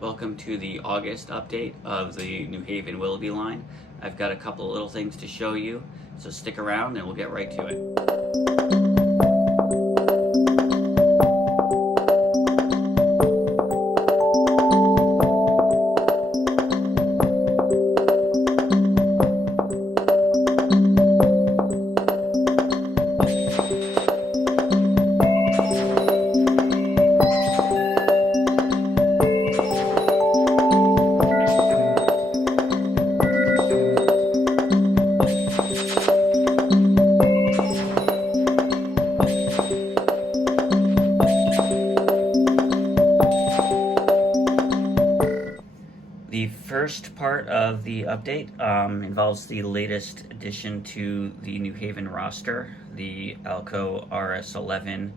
Welcome to the August update of the New Haven Willoughby line. I've got a couple of little things to show you, so stick around and we'll get right to it. The first part of the update involves the latest addition to the New Haven roster, the ALCO RS11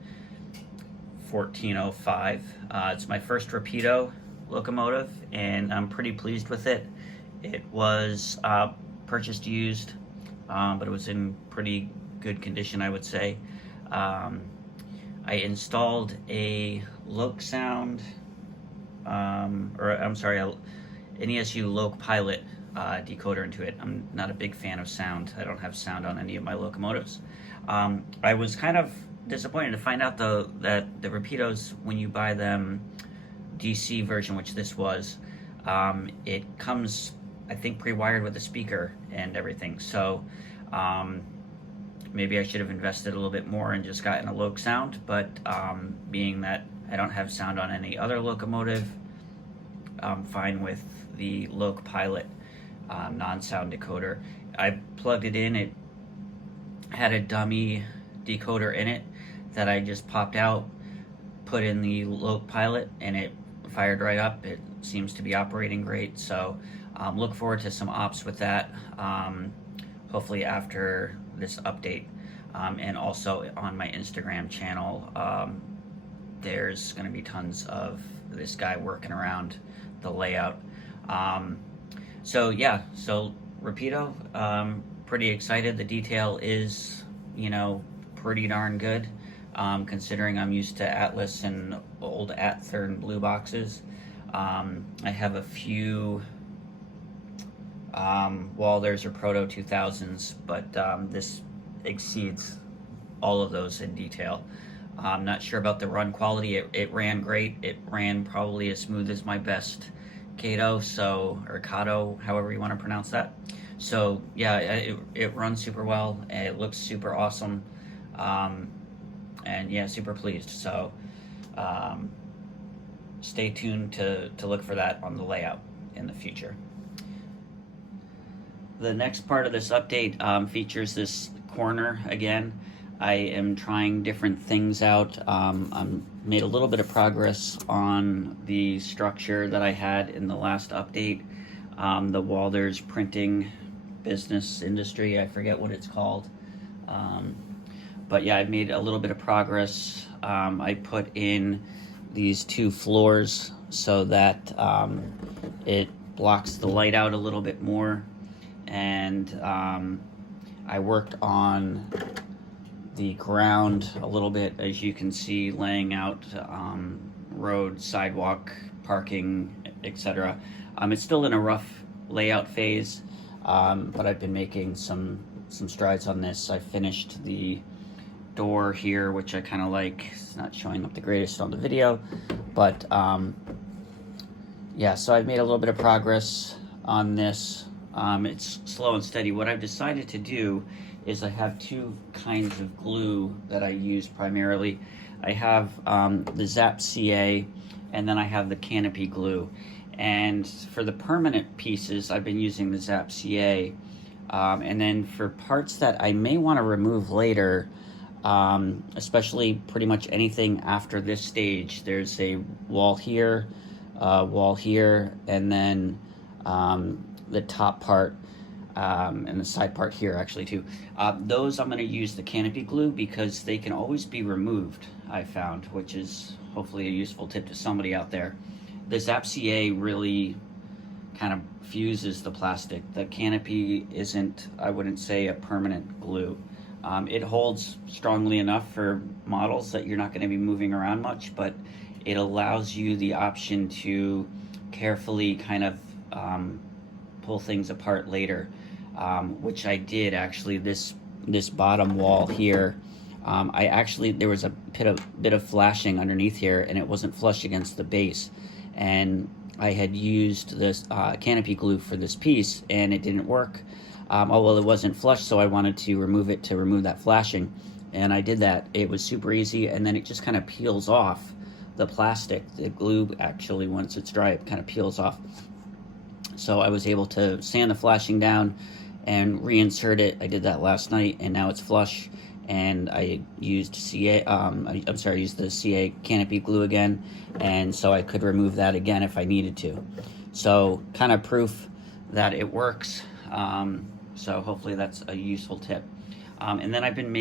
1405. It's my first Rapido locomotive, and I'm pretty pleased with it. It was purchased used, but it was in pretty good condition, I would say. I installed a Loc an ESU Loc Pilot decoder into it. I'm not a big fan of sound. I don't have sound on any of my locomotives. I was kind of disappointed to find out though that the Rapidos, when you buy them DC version, which this was, it comes, I think, pre-wired with a speaker and everything. So maybe I should have invested a little bit more and just gotten a Loc sound, but being that I don't have sound on any other locomotive, I'm fine with the Loc Pilot non-sound decoder. I plugged it in. It had a dummy decoder in it that I just popped out, put in the Loc Pilot, and it fired right up. It seems to be operating great, so look forward to some ops with that, hopefully after this update. And also on my Instagram channel, there's going to be tons of this guy working around the layout. So Rapido, pretty excited. The detail is, pretty darn good, considering I'm used to Atlas and old Ather and blue boxes. I have a few Walders or Proto 2000s, but this exceeds all of those in detail. I'm not sure about the run quality. It ran great. It ran probably as smooth as my best Kato, or Kato, however you want to pronounce that. So yeah, it runs super well. It looks super awesome, and yeah, super pleased. So stay tuned to look for that on the layout in the future. The next part of this update features this corner again. I am trying different things out. I'm made a little bit of progress on the structure that I had in the last update. The Walters printing business industry, I forget what it's called. But yeah, I've made a little bit of progress. I put in these two floors so that it blocks the light out a little bit more. And I worked on the ground a little bit, as you can see, laying out road, sidewalk, parking, etc. It's still in a rough layout phase, but I've been making some strides on this. I finished the door here, which I kind of like. It's not showing up the greatest on the video, but yeah, so I've made a little bit of progress on this. It's slow and steady. What I've decided to do is I have two kinds of glue that I use primarily. I have the Zap CA, and then I have the canopy glue. And for the permanent pieces, I've been using the Zap CA. And then for parts that I may want to remove later, especially pretty much anything after this stage, there's a wall here, and then the top part, and the side part here actually too. Those I'm going to use the canopy glue because they can always be removed, I found, which is hopefully a useful tip to somebody out there. The Zap CA really kind of fuses the plastic. The canopy isn't, I wouldn't say, a permanent glue. It holds strongly enough for models that you're not going to be moving around much, but it allows you the option to carefully kind of pull things apart later, which I did actually. This bottom wall here, there was a bit of flashing underneath here, and it wasn't flush against the base, and I had used this canopy glue for this piece, and it didn't work. Well, it wasn't flush, so I wanted to remove it to remove that flashing, and I did that. It was super easy, and then it just kind of peels off the plastic. The glue actually, once it's dry, it kind of peels off. So I was able to sand the flashing down and reinsert it. I did that last night, and now it's flush. And I used I used the CA canopy glue again, and so I could remove that again if I needed to. So kind of proof that it works. So hopefully that's a useful tip. And then I've been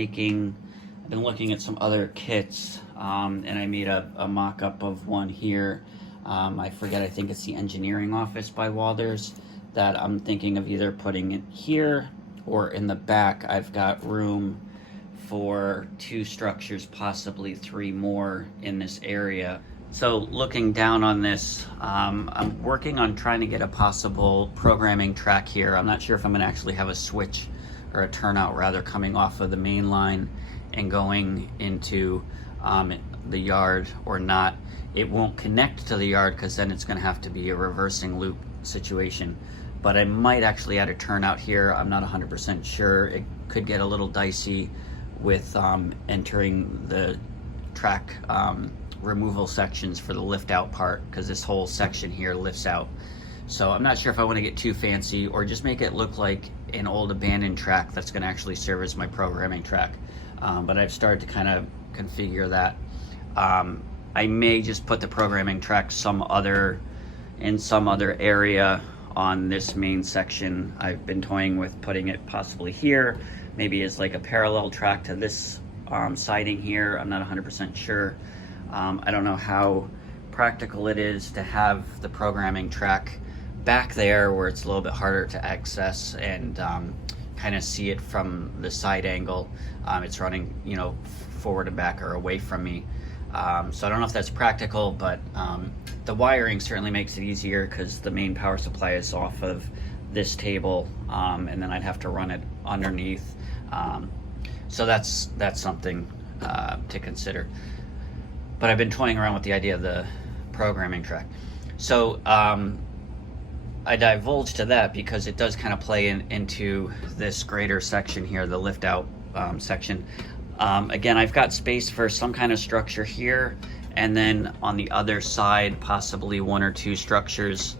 looking at some other kits, and I made a mock-up of one here. I think it's the engineering office by Walthers, that I'm thinking of either putting it here or in the back. I've got room for 2 structures, possibly 3 more in this area. So looking down on this, I'm working on trying to get a possible programming track here. I'm not sure if I'm gonna actually have a switch, or a turnout rather, coming off of the main line and going into the yard or not. It won't connect to the yard because then it's gonna have to be a reversing loop situation. But I might actually add a turnout here. I'm not 100% sure. It could get a little dicey with entering the track removal sections for the lift out part, because this whole section here lifts out. So I'm not sure if I want to get too fancy or just make it look like an old abandoned track that's going to actually serve as my programming track. But I've started to kind of configure that. I may just put the programming track in some other area on this main section. I've been toying with putting it possibly here, maybe as like a parallel track to this siding here. I'm not 100% sure. I don't know how practical it is to have the programming track back there where it's a little bit harder to access and kind of see it from the side angle. It's running, forward and back or away from me. So I don't know if that's practical, but the wiring certainly makes it easier because the main power supply is off of this table, and then I'd have to run it underneath. So that's something to consider. But I've been toying around with the idea of the programming track. So I divulged to that because it does kind of play into this greater section here, the lift out section. Again, I've got space for some kind of structure here, and then on the other side, possibly 1 or 2 structures.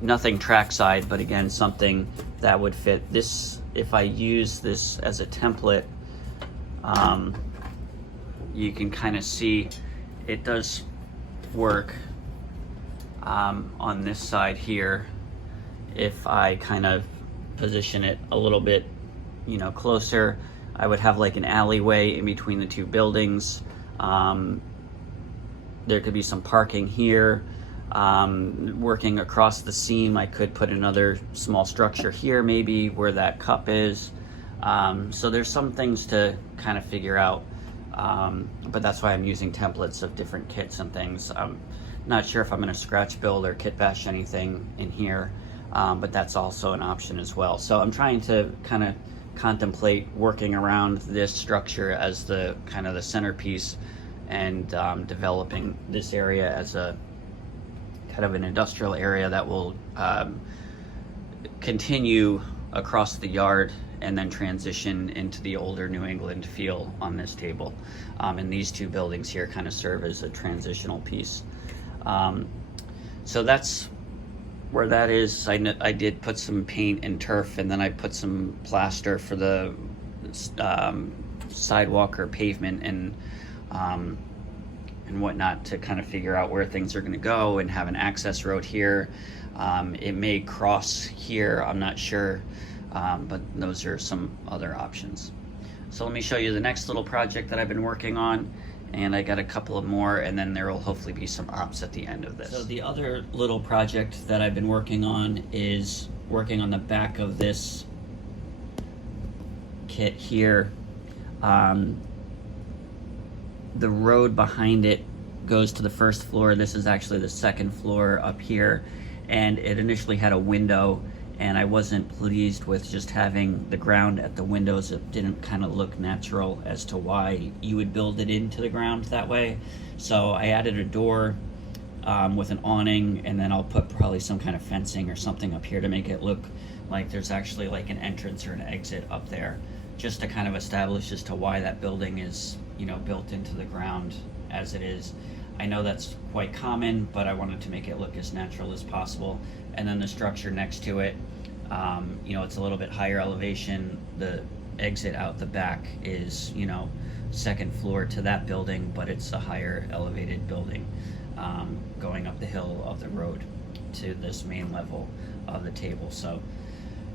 Nothing trackside, but again, something that would fit this. If I use this as a template, you can kind of see it does work on this side here. If I kind of position it a little bit, closer, I would have like an alleyway in between the 2 buildings. There could be some parking here. Working across the seam, I could put another small structure here, maybe where that cup is. So there's some things to kind of figure out. But that's why I'm using templates of different kits and things. I'm not sure if I'm going to scratch build or kit bash anything in here, but that's also an option as well. So I'm trying to kind of contemplate working around this structure as the kind of the centerpiece, and developing this area as a kind of an industrial area that will continue across the yard and then transition into the older New England feel on this table. And these 2 buildings here kind of serve as a transitional piece. So that's where that is. I did put some paint and turf, and then I put some plaster for the sidewalk or pavement and whatnot, to kind of figure out where things are going to go and have an access road here. It may cross here, I'm not sure, but those are some other options. So let me show you the next little project that I've been working on, and I got a couple of more, and then there will hopefully be some ops at the end of this. So the other little project that I've been working on is working on the back of this kit here. The road behind it goes to the first floor. This is actually the second floor up here, and it initially had a window, and I wasn't pleased with just having the ground at the windows. It didn't kind of look natural as to why you would build it into the ground that way. So I added a door with an awning, and then I'll put probably some kind of fencing or something up here to make it look like there's actually like an entrance or an exit up there, just to kind of establish as to why that building is, you know, built into the ground as it is. I know that's quite common, but I wanted to make it look as natural as possible. And then the structure next to it, you know, it's a little bit higher elevation. The exit out the back is, you know, second floor to that building, but it's a higher elevated building, going up the hill of the road to this main level of the table. So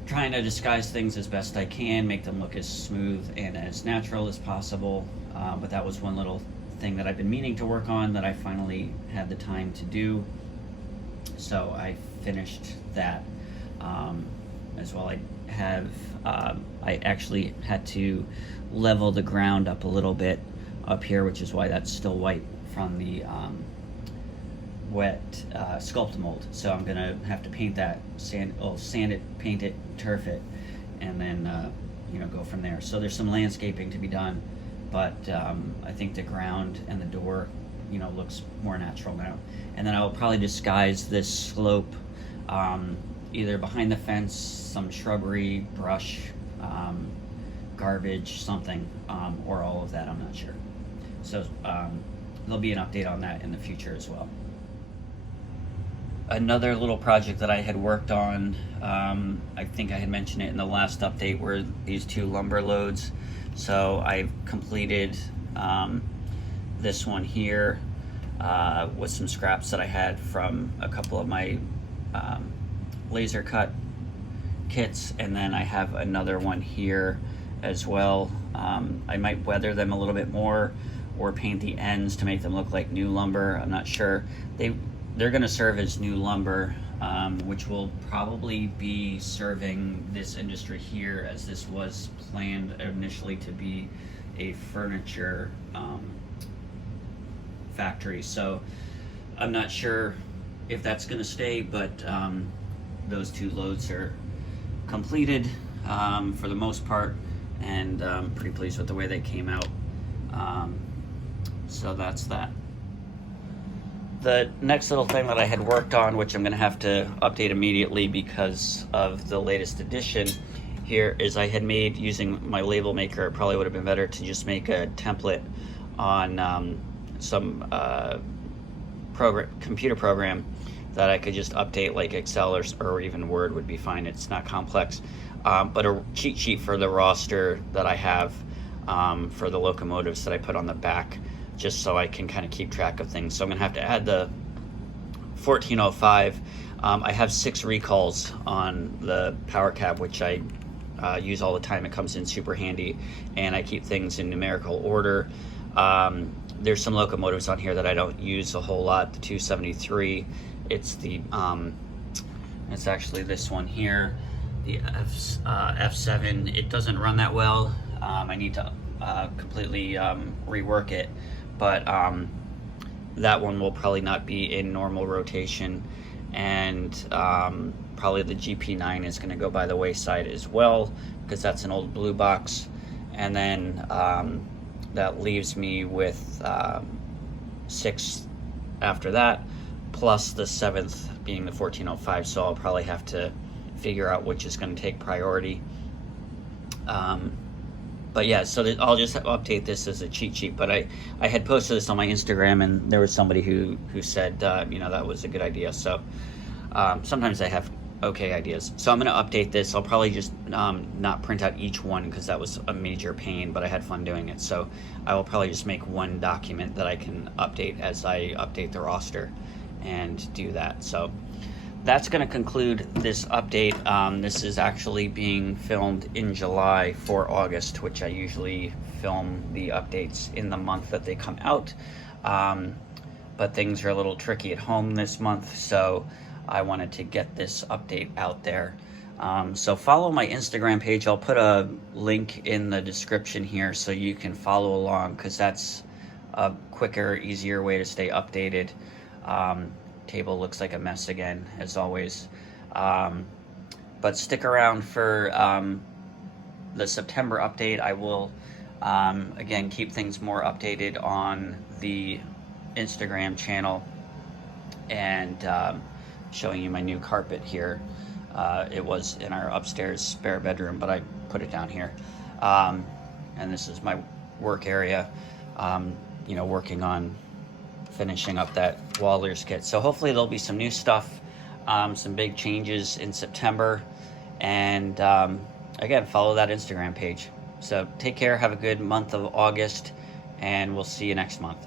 trying to disguise things as best I can, make them look as smooth and as natural as possible. But that was one little thing that I've been meaning to work on that I finally had the time to do. So I finished that as well. I actually had to level the ground up a little bit up here, which is why that's still white from the wet sculpt mold. So I'm gonna have to paint that, sand it, paint it, turf it, and then you know, go from there. So there's some landscaping to be done, but I think the ground and the door, you know, looks more natural now. And then I'll probably disguise this slope either behind the fence, some shrubbery, brush, garbage, something, or all of that, I'm not sure. So there'll be an update on that in the future as well. Another little project that I had worked on, I think I had mentioned it in the last update, were these two lumber loads. So I've completed this one here with some scraps that I had from a couple of my laser cut kits, and then I have another one here as well. I might weather them a little bit more or paint the ends to make them look like new lumber. I'm not sure. They're going to serve as new lumber, which will probably be serving this industry here, as this was planned initially to be a furniture factory. So I'm not sure if that's going to stay, but those two loads are completed for the most part, and I'm pretty pleased with the way they came out. So that's that. The next little thing that I had worked on, which I'm going to have to update immediately because of the latest edition here, is I had made, using my label maker, it probably would have been better to just make a template on some computer program that I could just update, like Excel or even Word would be fine. It's not complex. But a cheat sheet for the roster that I have for the locomotives that I put on the back, just so I can kind of keep track of things. So I'm gonna have to add the 1405. I have 6 recalls on the power cab, which I use all the time. It comes in super handy, and I keep things in numerical order. There's some locomotives on here that I don't use a whole lot. The 273, it's the it's actually this one here, the F7. It doesn't run that well. I need to completely rework it, but that one will probably not be in normal rotation, and probably the GP9 is going to go by the wayside as well, because that's an old blue box. And then that leaves me with 6 after that, plus the 7th being the 1405. So I'll probably have to figure out which is going to take priority. But yeah, so I'll just update this as a cheat sheet. But I had posted this on my Instagram, and there was somebody who said, you know, that was a good idea. So sometimes I have okay ideas. So I'm going to update this. I'll probably just not print out each one, because that was a major pain, but I had fun doing it. So I will probably just make one document that I can update as I update the roster and do that. So that's going to conclude this update. This is actually being filmed in July for August, which I usually film the updates in the month that they come out. But things are a little tricky at home this month, so I wanted to get this update out there. So follow my Instagram page. I'll put a link in the description here so you can follow along, because that's a quicker, easier way to stay updated. Table looks like a mess again, as always. But stick around for the September update. I will, again, keep things more updated on the Instagram channel, and showing you my new carpet here. It was in our upstairs spare bedroom, but I put it down here. And this is my work area, working on finishing up that Waller's kit. So hopefully there'll be some new stuff, some big changes in September, and again, follow that Instagram page. So take care, have a good month of August, and we'll see you next month.